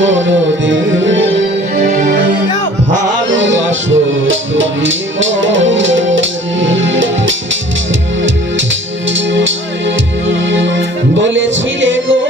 কোনদিন ভালোবাসো তুমি বলেছিলে গো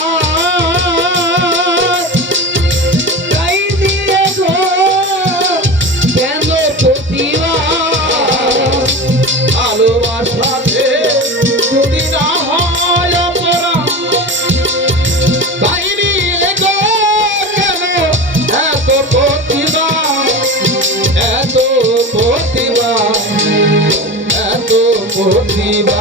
দিবা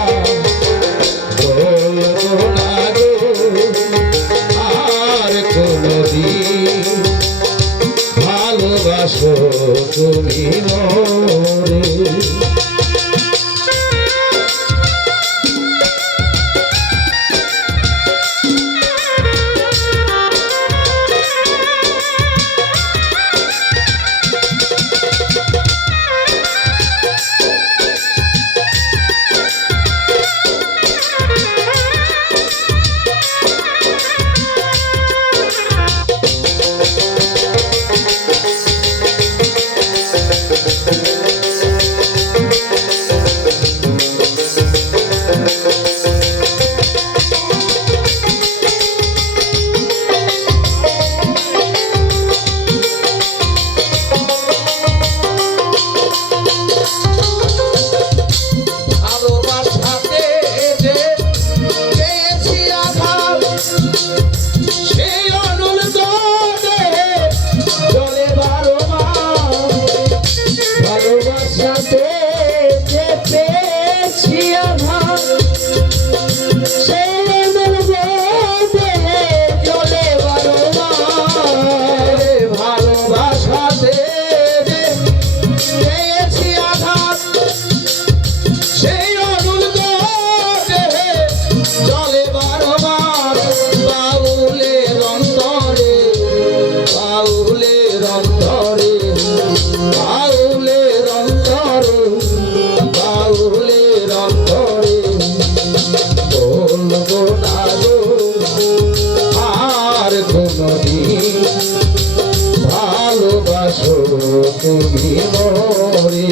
তুমি মরে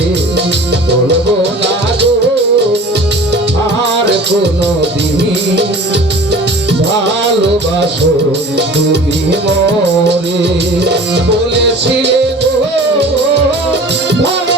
বলব না গো আর বলেছিলে গো ভালো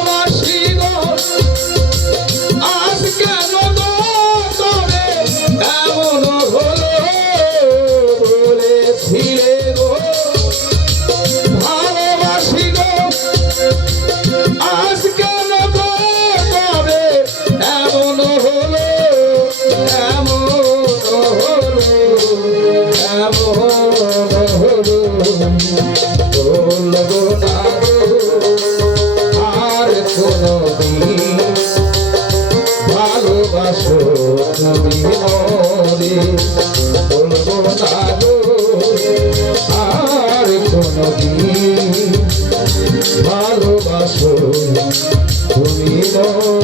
ভালোবাসো তুমি মরে বলব না গো আর কোনদিন ভালোবাসো তুমি মরে